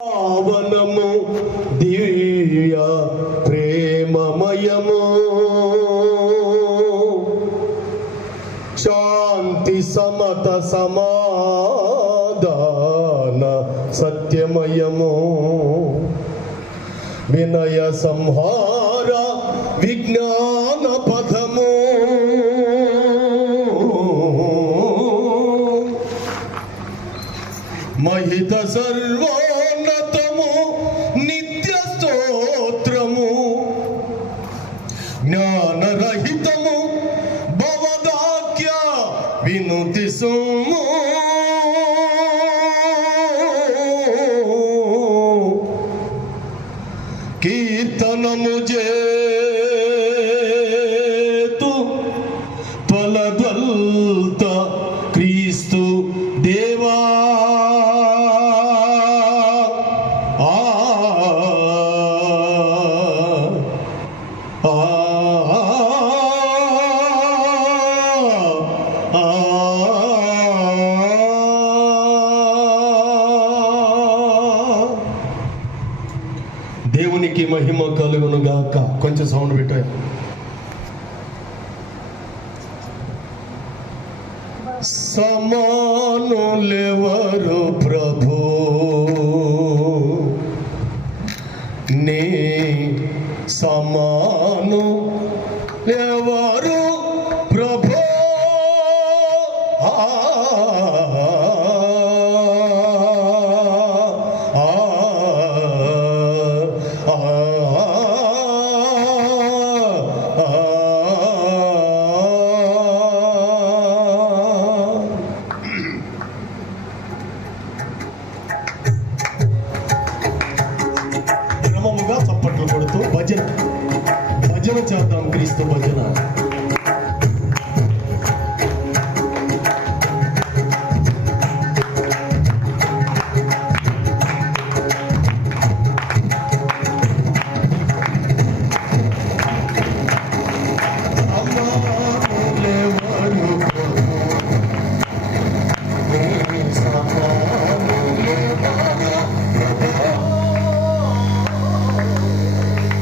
పావనము దివ్య ప్రేమమయము. శాంతి సమత సమాధాన సత్యమయము. వినయ సంహార విజ్ఞాన పథము. మహిత సర్వా ఉన్నతము నిత్య స్తోత్రము. జ్ఞానరహితము భవదాఖ్య వినుతి సోము కీర్తనము జే దేవునికి మహిమ కలుగును గాక కొంచెం సౌండ్ పెట్టా. సమానులెవరు ప్రభు? నీ సమాను క్రమముగా చప్పట్లు కొడుతూ భజన భజన చేద్దాం క్రీస్తు భజన